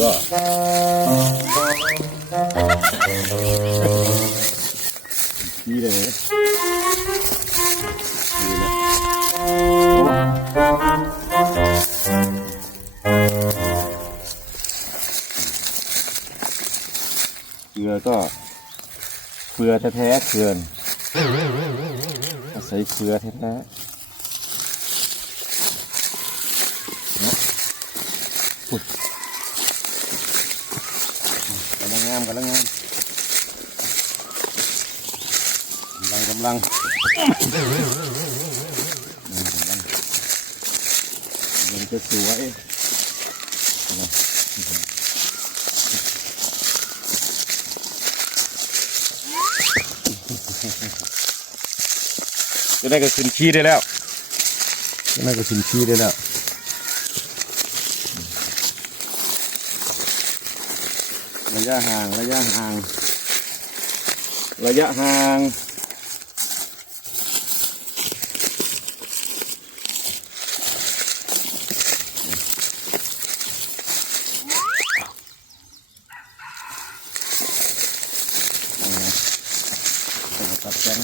ก็นี่เลยนี่นะเกลือก็เกลือแท้ๆเกลือนอาศัยเกลือแท้ๆกำลังงามกำลังงามกำลังกำลังอืมกำลังยังจะสวยนะจะได้ก็ขึ้นขี้ได้แล้วจะได้ก็ขึ้นขี้ได้แล้ว ระยะห่างระยะห่าง ระยะห่างตัดแจ้ง